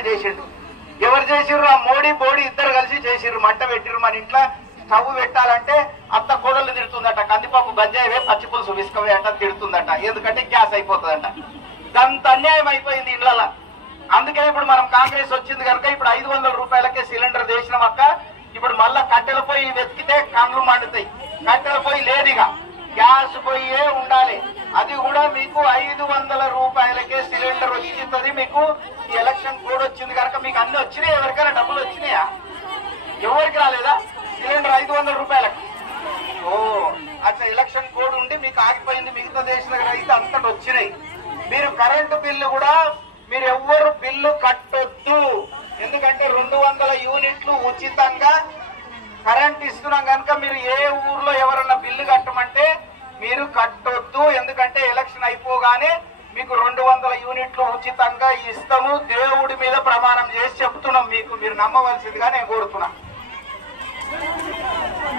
ప్రయత్నాలు చేసిండు. ఎవరు చేసిర్రు? ఆ మోడీ బోడీ ఇద్దరు కలిసి చేసిర్రు. మంట పెట్టిర్రు. మన ఇంట్లో స్టవ్ పెట్టాలంటే అత్త కోడలు తిడుతుందట, కందిపప్పు గంజాయివే పచ్చి పులుసు విసుకవే అంట తిడుతుందట. ఎందుకంటే గ్యాస్ అయిపోతుందట. అంత అన్యాయం అయిపోయింది ఇళ్లలో. అందుకే ఇప్పుడు మనం కాంగ్రెస్ వచ్చింది కనుక ఇప్పుడు 500 రూపాయలకే సిలిండర్ చేసినాం అక్క. ఇప్పుడు మళ్ళా కట్టెల పొయ్యి వెతికితే కండ్లు మండుతాయి. కట్టెల పొయ్యి లేదుగా, గ్యాస్ పొయ్యే ఉండాలి. అది కూడా మీకు 500 రూపాయలకే సిలిండర్ వచ్చింది. మీకు ఈ ఎలక్షన్ కోడ్ వచ్చింది కనుక మీకు అన్ని వచ్చినాయి. ఎవరికైనా డబ్బులు వచ్చినాయా? ఎవరికి రాలేదా? సిలిండర్ 500 రూపాయలకు. ఓ అట్లా ఎలక్షన్ కోడ్ ఉండి మీకు ఆగిపోయింది. మిగతా దేశంలో అయితే అంతటి వచ్చినాయి. మీరు కరెంటు బిల్లు కూడా మీరు ఎవ్వరు బిల్లు కట్టొద్దు. ఎందుకంటే 200 యూనిట్లు ఉచితంగా కరెంట్ ఇస్తున్నాం కనుక మీరు ఏ ఊర్లో ఎవరన్నా బిల్లు కట్టమంటే మీరు కట్టొద్దు. ఎందుకంటే ఎలక్షన్ అయిపోగానే మీకు 200 యూనిట్లు ఉచితంగా ఇస్తాము. దేవుడి మీద ప్రమాణం చేసి చెప్తున్నాం మీకు. మీరు నమ్మవలసిందిగా నేను కోరుతున్నా.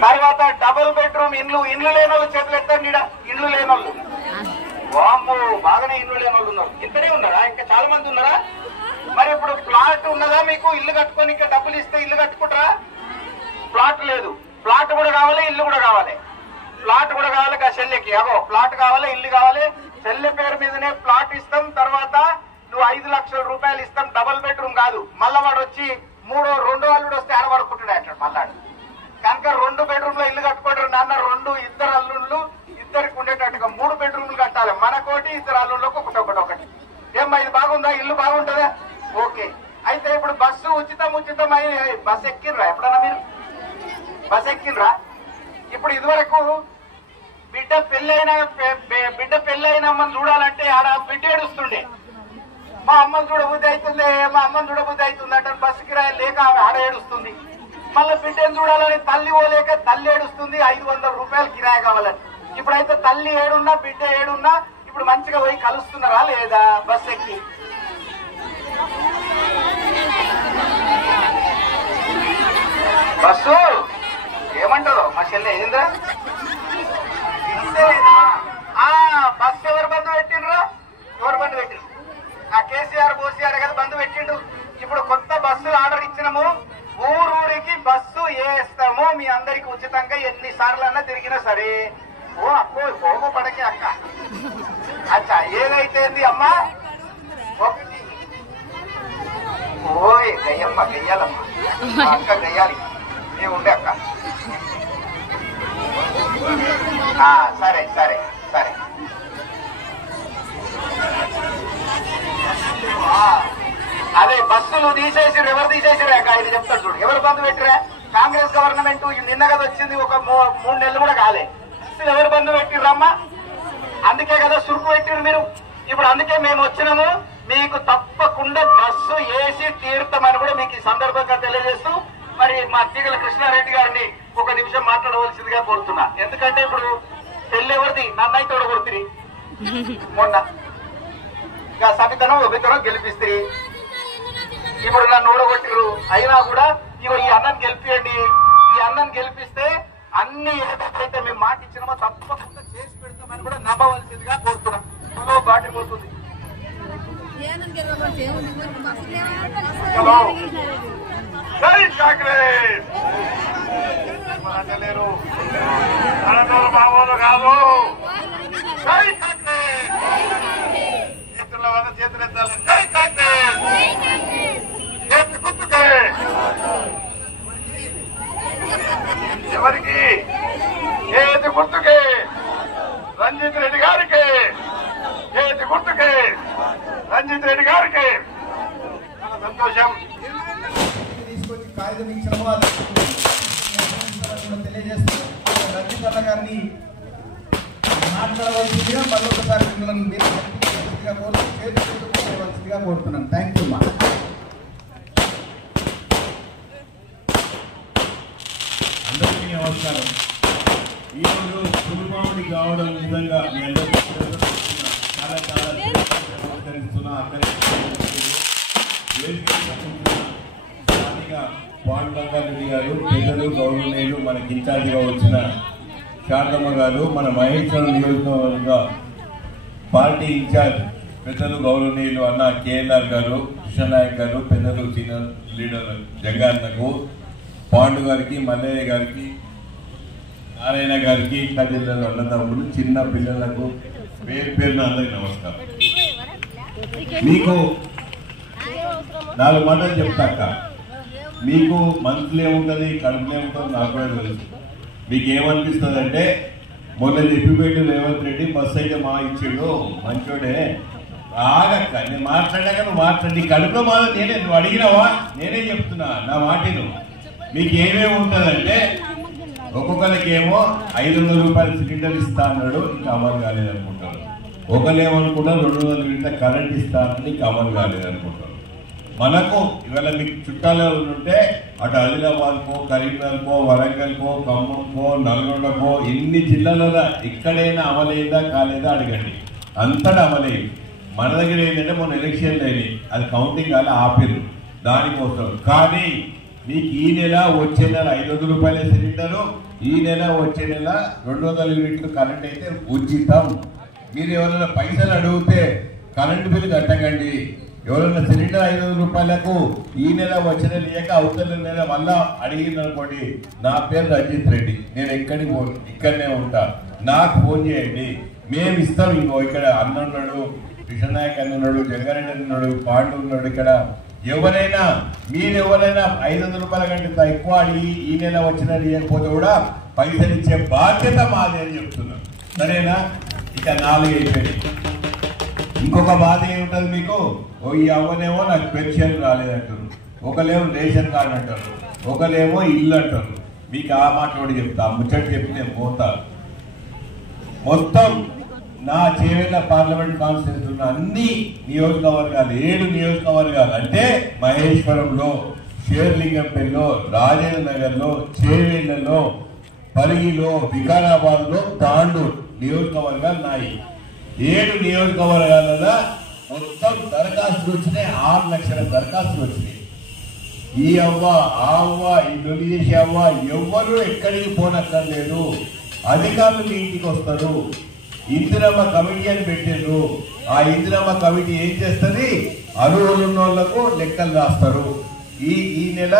తర్వాత డబుల్ బెడ్రూమ్ ఇండ్లు లేని వాళ్ళు చేతులు ఎత్తండి. ఇండ్లు లేని వాళ్ళు వామ్మో బాగానే ఇండ్లు లేని వాళ్ళు ఉన్నారు. ఇక్కడే ఉన్నారా? ఇంకా చాలా మంది ఉన్నారా? మరి ఇప్పుడు ప్లాట్ ఉన్నదా మీకు? ఇల్లు కట్టుకొని ఇంకా డబ్బులు ఇస్తే ఇల్లు కట్టుకుంటారా? ప్లాట్ లేదు. ప్లాట్ కూడా కావాలి, ఇల్లు కూడా కావాలి. ప్లాట్ కూడా కావాలి. చెల్లెకి అగో ప్లాట్ కావాలి, ఇల్లు కావాలి. చెల్లె పేరు మీదనే ప్లాట్ ఇస్తాం. తర్వాత నువ్వు 5 లక్షల రూపాయలు ఇస్తాం. డబుల్ బెడ్రూమ్ కాదు. మళ్ళా వాడు వచ్చి రెండో అల్లుడు వస్తే ఆడబడుకుంటాడు అంటాడు మళ్ళాడు. కనుక 2 బెడ్రూమ్లో ఇల్లు కట్టుకుంటారు నాన్న. ఇద్దరు అల్లుళ్ళు ఇద్దరికి ఉండేటట్టుగా 3 బెడ్రూమ్లు కట్టాలి. మనకోటి, ఇద్దరు అల్లుళ్ళకి ఒకటి. ఏమ్మా ఇది బాగుందా? ఇల్లు బాగుంటుందా? ఓకే. అయితే ఇప్పుడు బస్సు ఉచితమై బస్సు ఎక్కినరా? ఎప్పుడన్నా మీరు బస్సు ఎక్కినరా? ఇప్పుడు ఇదివరకు బిడ్డ పెళ్ళైనమ్మని చూడాలంటే ఆడ బిడ్డ ఏడుస్తుండే. మా అమ్మని చూడబుద్ధి అవుతుంది, మా అమ్మని చూడబుద్ధి అవుతుంది అంటే బస్సు కిరాయి లేక ఆమె ఆడ ఏడుస్తుంది. మళ్ళీ బిడ్డను చూడాలని తల్లి పోలేక తల్లి ఏడుస్తుంది. 500 రూపాయలు కిరాయి కావాలని. ఇప్పుడైతే తల్లి ఏడున్నా బిడ్డ ఏడున్నా ఇప్పుడు మంచిగా పోయి కలుస్తున్నారా లేదా బస్ ఎక్కి? బస్సు ఏమంటారు మా చెల్లె ఏంద్రా? బస్సు ఎవరు బంధు పెట్టిండ్రా? ఎవరు బంధు పెట్టిండ్రు? ఆ కేసీఆర్ బోసీఆర్ కదా బంధు పెట్టిండు. ఇప్పుడు కొత్త బస్సులు ఆర్డర్ ఇచ్చినాము. ఊరూరికి బస్సు వేస్తాము మీ అందరికి ఉచితంగా. ఎన్నిసార్లు అన్నా తిరిగినా సరే. ఓ అక్కో కోప పడకే అక్క. అచ్చా ఏదైతే అమ్మా ఒకటి. ఓయ్ గయ్యమ్మ గయ్యాలమ్మా అక్క గయ్యాలి. నేను ఉండే అక్క. సరే సరే సరే. అదే బస్సులు తీసేసిరు. ఎవరు తీసేసిరు అక్క? ఇది చెప్తాడు చూడు. ఎవరు బంధు పెట్టిరా? కాంగ్రెస్ గవర్నమెంట్ నిన్న కదా వచ్చింది. ఒక 3 నెలలు కూడా కాలే. ఎవరు బంధు పెట్టిర్రమ్మా? అందుకే కదా సురుకు పెట్టిరు మీరు. ఇప్పుడు అందుకే మేము వచ్చినాము. మీకు తప్పకుండా బస్సు వేసి తీర్థమని కూడా మీకు ఈ సందర్భంగా తెలియజేస్తూ మరి మా తీగల కృష్ణారెడ్డి గారిని ఒక నిమిషం మాట్లాడవలసిందిగా కోరుతున్నా. ఎందుకంటే ఇప్పుడు పెళ్లి ఎవరిది? నన్నైతే కొడుతుంది మొన్న సమితనం ఒబితనం గెలిపిస్తే ఇప్పుడు నన్ను ఓడగొట్టిరు. అయినా కూడా ఇగో ఈ అన్నని గెలిపియండి. ఈ అన్నని గెలిపిస్తే అన్ని ఏదైతే మేము మాట ఇచ్చినామో తప్పకుండా చేసి పెడతామని కూడా నమ్మవలసిందిగా కోరుతున్నాం. బాటి పోతుంది. జై కాంగ్రెస్. అంటలేరు బాబోలు కాదు. జై కాంగ్రెస్. చేతుల వల్ల చేతులు ఎత్తాలి. జై కాంగ్రెస్. చేతి గుర్తుకే. ఎవరికి? చేతి గుర్తుకే. రంజిత్ రెడ్డి గారికి. చేతి గుర్తుకే. రంజిత్ రెడ్డి గారికి. చాలా సంతోషం. తీసుకొచ్చి కాగితం ఇచ్చాము. అది తెలియజేస్తూ రంజిత్ అన్న గారిని మాట్లాడవలసిందిగా మరొకసారి మిమ్మల్ని చేతుగా కోరుతున్నాను. Thank you. అందరికీ నమస్కారం. ఈరోజు పులిమామిడి కావడం నిజంగా మీ అందరికీ చాలా చాలా నమస్కరిస్తున్నా. స్థానిక పాండురంగారెడ్డి గారు, పెద్దలు గౌరవనీయులు, మనకి ఇన్ఛార్జిగా వచ్చిన శారదమ్మ గారు, మన మహేశ్వరం నియోజకవర్గ పార్టీ ఇన్ఛార్జ్ పెద్దలు గౌరవనీయులు అన్న కేఎల్ఆర్ గారు, కృష్ణనాయక్ గారు, పెద్దలు సీనియర్ లీడర్ జంగాన్నకు, పాండు గారికి, మల్లయ్య గారికి, నారాయణ గారికి, ఇంకా జిల్లాలో అన్నదమ్ములు, చిన్న పిల్లలకు పేరు పేరున అందరికీ నమస్కారం. మీకు 4 మాటలు చెప్తాక మీకు మనసులో ఏముంటుంది, కడుపులో ఏముంటుంది నాకు కూడా తెలుసు. మీకు ఏమనిపిస్తుంది అంటే మొన్న చెప్పిపోయి రేవంత్ రెడ్డి బస్సు అయితే మా ఇచ్చాడు మంచోడే ఆగక్క, నేను మాట్లాడాక నువ్వు మాట్లాడి కడుపులో బాధ నేనే, నువ్వు అడిగినావా నేనే చెప్తున్నా నా మాటను. మీకు ఏమేమి ఉంటుందంటే ఒక్కొక్కరికేమో 500 రూపాయల సిలిండర్ ఇస్తా అన్నాడు, ఇంకా అమలు కాలేదనుకుంటారు. ఒకరేమనుకుంటారు 200 యూనిట్ల కరెంట్ ఇస్తా అన్నది ఇంకా అమలు కాలేదనుకుంటారు. మనకు ఇవాళ మీకు చుట్టాలు ఉంటే అటు ఆదిలాబాద్కో, కరీంనగర్కో, వరంగల్కో, ఖమ్మంకో, నల్గొండకో, ఎన్ని జిల్లాలలో ఎక్కడైనా అమలైందా కాలేదా అడగండి, అంతటా అమలైంది. మన దగ్గర ఏంటంటే మొన్న ఎలక్షన్లు అయినాయి, అది కౌంటింగ్ అలా ఆపిరు దానికోసం. కానీ మీకు ఈ నెల వచ్చే నెల 500 రూపాయల సిలిండరు, ఈ నెల వచ్చే నెల 200 యూనిట్లు కరెంట్ అయితే ఉచితం. మీరు ఎవరైనా పైసలు అడిగితే కరెంటు బిల్లు కట్టకండి. ఎవరైనా సిలిండర్ 500 రూపాయలకు ఈ నెల వచ్చిన లేక అవతల నెల మళ్ళా అడిగిందనుకోండి, నా పేరు రంజిత్ రెడ్డి, నేను ఎక్కడికి పోను, ఇక్కడనే ఉంటా, నాకు ఫోన్ చేయండి, మేము ఇస్తాం. ఇంకో ఇక్కడ అన్నున్నాడు, కృష్ణనాయక్ అన్నాడు, జంగారెడ్డి అన్నాడు, పాండు ఉన్నాడు. ఇక్కడ ఎవరైనా మీరు ఎవరైనా 500 రూపాయల కంటే ఎక్కువ అడిగి ఈ నెల వచ్చిన లేకపోతే కూడా పైసలు ఇచ్చే బాధ్యత మాది అని చెప్తున్నాను. సరేనా? ఇక 4 అయిపోయింది. ఇంకొక బాధ ఏముంటుంది మీకు, ఈ అవ్వనేమో నాకు పెన్షన్ రాలేదంటారు, ఒకలేమో రేషన్ కార్డు అంటారు, ఒకలేమో ఇల్లు అంటారు. మీకు ఆ మాట కూడా చెప్తా, ముచ్చట చెప్పి నేను పోతాను. మొత్తం నా చేవెళ్ళ పార్లమెంట్ కాన్స్టిట్యూన్సీ ఉన్న అన్ని నియోజకవర్గాలు 7 నియోజకవర్గాలు అంటే మహేశ్వరంలో, షేర్లింగంపల్లిలో, రాజేంద్ర నగర్లో, చేవెళ్లలో, పరిగిలో, వికారాబాద్ లో, తాండూరు నియోజకవర్గాలు నాయి. 7 నియోజకవర్గాలలో మొత్తం దరఖాస్తులు వచ్చినాయి. 6 లక్షల దరఖాస్తులు వచ్చినాయి. ఈ అవ్వ ఆ అవ్వ ఇండోనేషియా అవ్వ ఎవ్వరూ ఎక్కడికి పోనక్కర్లేదు. అధికారులు మీ ఇంటికి వస్తారు. ఇందిరమ్మ కమిటీ అని పెట్టారు. ఆ ఇందిరమ్మ కమిటీ ఏం చేస్తుంది, అర్హులు ఉన్న వాళ్లకు లెక్కలు రాస్తారు. ఈ నెల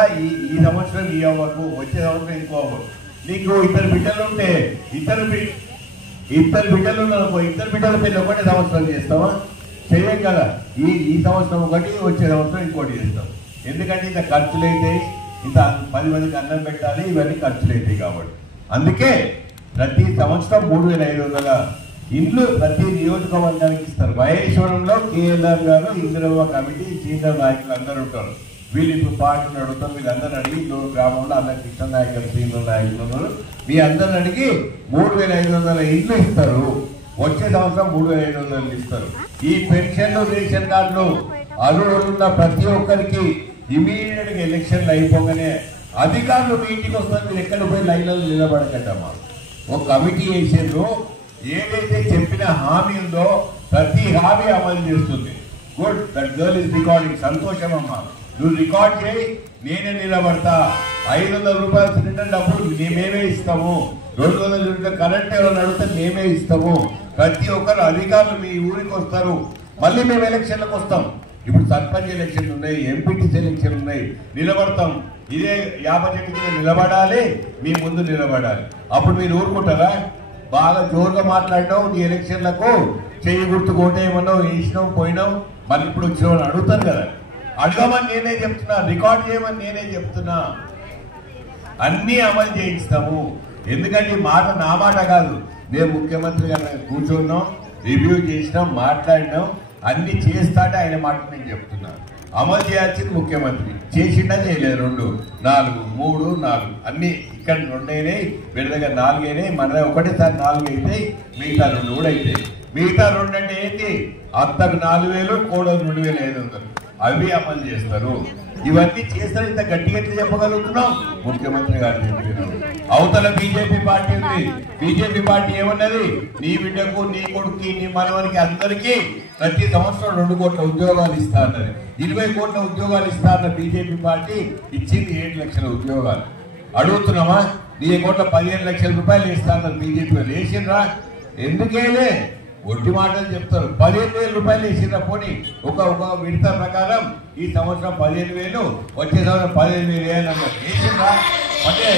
ఈ సంవత్సరం ఈ అవ్వకు, వచ్చే సంవత్సరం ఇంకో అవ్వకు. నీకు 2 బిడ్డలు ఉంటే 2 బిడ్డలు ఉన్నారనుకో, 2 బిడ్డల పెళ్లి ఒకటే సంవత్సరం చేస్తావా? చేయం కదా. ఈ సంవత్సరం ఒకటి, వచ్చే సంవత్సరం ఇంకోటి చేస్తాం. ఎందుకంటే ఇంత ఖర్చులు అవుతాయి, ఇంత 10 మందికి అన్నం పెట్టాలి, ఇవన్నీ ఖర్చులు అవుతాయి. కాబట్టి అందుకే ప్రతి సంవత్సరం 3500 ఇండ్లు ప్రతి నియోజకవర్గానికి ఇస్తారు. మహేశ్వరంలో కేఎల్ఆర్ గారు, ఇందిరమ్మ కమిటీ సీనియర్ నాయకులు అందరూ ఉంటారు. వీళ్ళు ఇప్పుడు పార్టీని అడుగుతారు. వీళ్ళందరూ అడిగి గ్రామంలో అన్న కృష్ణనాయక్ గారు సీనియర్ నాయకులు ఉన్నారు. మీ అందరిని అడిగి 3500 ఇండ్లు ఇస్తారు. వచ్చే సంవత్సరం 3500 ఇస్తారు. ఈ పెన్షన్లు, రేషన్ కార్డులు అర్హులున్న ప్రతి ఒక్కరికి ఇమీడియట్ గా ఎలక్షన్లు అయిపోగానే అధికారులు మీ ఇంటికి వస్తారు. మీరు ఎక్కడ పోయి లైన్లలో నిలబడకట్టమ్మా. ఒక కమిటీ వేసారు, ఏదైతే చెప్పిన హామీ ఉందో ప్రతి హామీ అమలు చేస్తుంది. Good, that girl is recording. సంతోషం అమ్మా, నువ్వు రికార్డ్ చేయి, నేనే నిలబడతా. 500 రూపాయల సిలిండర్ డబ్బులు మేమే ఇస్తాము. 200 యూనిట్ల కరెంట్ ఎవరైనా అడిగితే మేమే ఇస్తాము. ప్రతి ఒక్కరు అధికారులు మీ ఊరికి వస్తారు. మళ్ళీ మేము ఎలక్షన్లకు వస్తాం. ఇప్పుడు సర్పంచ్ ఎలక్షన్లు ఉన్నాయి, ఎంపీటీసీ ఎలక్షన్లు ఉన్నాయి, నిలబడతాం. ఇదే యాప చెట్టు కింద నిలబడాలి, మీ ముందు నిలబడాలి. అప్పుడు మీరు ఊరుకుంటారా? బాగా జోరుగా మాట్లాడినావు, నీ ఎలక్షన్లకు చెయ్యి గుర్తు కోటేయమన్నావు, వేసినావు, పోయినావు, మళ్ళీ ఇప్పుడు వచ్చిన అడుగుతారు కదా. అడగమని నేనే చెప్తున్నా, రికార్డ్ చేయమని నేనే చెప్తున్నా. అన్ని అమలు చేయిస్తాము. ఎందుకంటే ఈ మాట నా మాట కాదు. మేము ముఖ్యమంత్రి గారు కూర్చున్నాం, రివ్యూ చేసినాం, మాట్లాడినాం, అన్ని చేస్తాడే ఆయన మాట నేను చెప్తున్నా. అమలు చేయాల్సింది ముఖ్యమంత్రి. చేసిండా చేయలేదు? 2, 4, 3, 4 అన్ని ఇక్కడ 2 అయినాయి, వీళ్ళ దగ్గర 4 అయినాయి, మన దగ్గర ఒకటేసారి 4 అయితాయి, మిగతా 2 కూడా అవుతాయి. మిగతా 2 అంటే ఏంటి? అత్తకు 4000, కోడలు 2500 అవి అమలు చేస్తారు. ఇవన్నీ చేస్తారు. ఇంత గట్టిగా చెప్పగలుగుతున్నాం, ముఖ్యమంత్రి గారు చెప్పినారు. అవతల బీజేపీ పార్టీ ఉంది. బీజేపీ పార్టీ ఏమన్నది? నీ బిడ్డకు, నీ కొడుకు, నీ మనవనికి అందరికీ ప్రతి సంవత్సరం 2 కోట్ల ఉద్యోగాలు ఇస్తా అన్నది. 20 కోట్ల ఉద్యోగాలు ఇస్తా అన్న బీజేపీ పార్టీ ఇచ్చింది 7 లక్షల ఉద్యోగాలు. అడుగుతున్నామా? 10 కోట్ల 15 లక్షల రూపాయలు ఇస్తా అన్నది బీజేపీ. వేసిండ్రా? ఎందుకేలే? ఒట్టి మాటలు చెప్తారు. 15,000 రూపాయలు వేసిన పోనీ ఒక విడత ప్రకారం ఈ సంవత్సరం 15,000, వచ్చే సంవత్సరం 15,000 వేయాలన్నారు. వేసిందా? అంటే